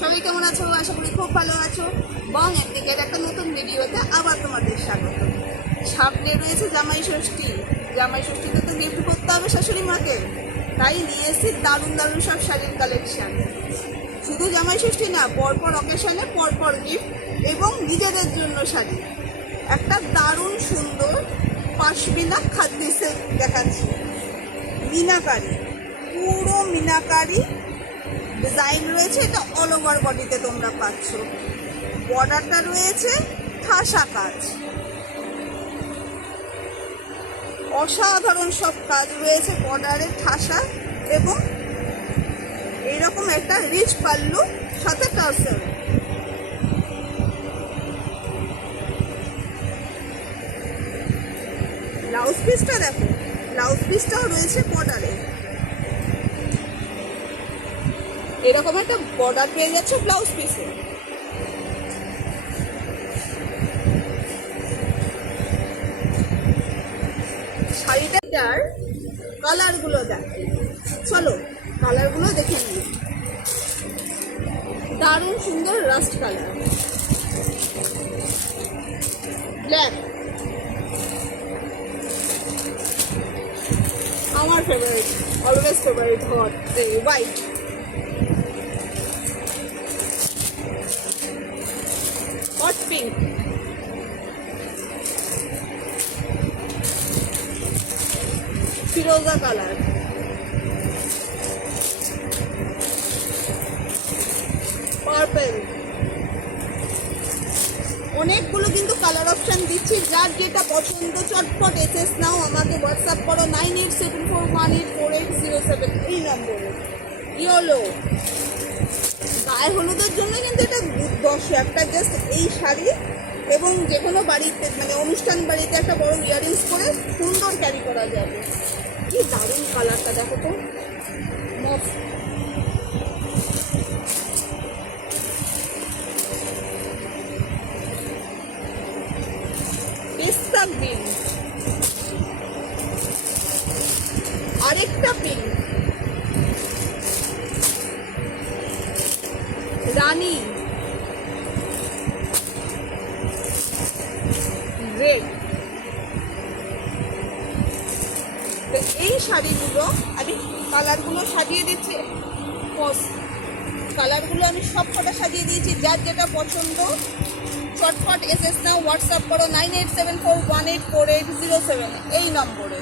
সবাই কেমন আছো? আশা করি খুব ভালো আছো। বং এর একটা নতুন ভিডিওতে আবার তোমাদের স্বাগত। সামনে রয়েছে জামাই ষষ্ঠী। জামাই ষষ্ঠীতে তো গিফট করতে হবে শাশুড়ি মাকে, তাই নিয়ে এসেছি দারুণ দারুণ সব শাড়ির কালেকশান। শুধু জামাই ষষ্ঠী না, পরপর অকেশনে পরপর গিফট এবং নিজেদের জন্য শাড়ি। একটা দারুণ সুন্দর পাশমিনা খাদ্যি সিল্ক দেখাচ্ছি, মিনাকারি, পুরো মিনাকারি ডিজাইন রয়েছে। এটা অল ওভার বডিতে তোমরা পাচ্ছ। বর্ডারটা রয়েছে ঠাসা কাজ, অসাধারণ সব কাজ রয়েছে বর্ডারের ঠাসা, এবং এইরকম একটা রিচ পাল্লু সাথে টার্সেল। ব্লাউজ পিসটা দেখো, ব্লাউজ পিসটাও রয়েছে বর্ডারে। এরকম একটা বর্ডার পেয়ে যাচ্ছে ব্লাউজ পিসে। শাড়িটার কালারগুলো দেখো, চলো কালারগুলো দেখে নিই। দারুণ সুন্দর রাস্ট কালার, ব্ল্যাক, আমার favourite, always favourite hot white, hot pink, ফিরোজা কালার, পার্পল। অনেকগুলো কিন্তু কালার অপশান দিচ্ছি, যার যেটা পছন্দ চটপট এসএস নাও, আমাকে হোয়াটসঅ্যাপ করো 9874184807 এই নম্বরে। ইয়োলো গায়ে হলুদের জন্য কিন্তু এটা দুর্দর্শ একটা জাস্ট এই শাড়ি, এবং যে কোনো বাড়িতে মানে অনুষ্ঠান বাড়িতে একটা বড় ইয়াররিংস করে সুন্দর ক্যারি করা যাবে। কি দারুণ কালারটা দেখো তো, মফ। পেস্তা গ্রিন, আরেকটা পিঙ্ক, রানী রেড। তো এই শাড়িগুলো আমি কালারগুলো সাজিয়ে দিচ্ছি, কালারগুলো আমি সব কটা সাজিয়ে দিয়েছি। যার যেটা পছন্দ চটপট এসএস নাও, হোয়াটসঅ্যাপ করো 9874184807 এই নম্বরে।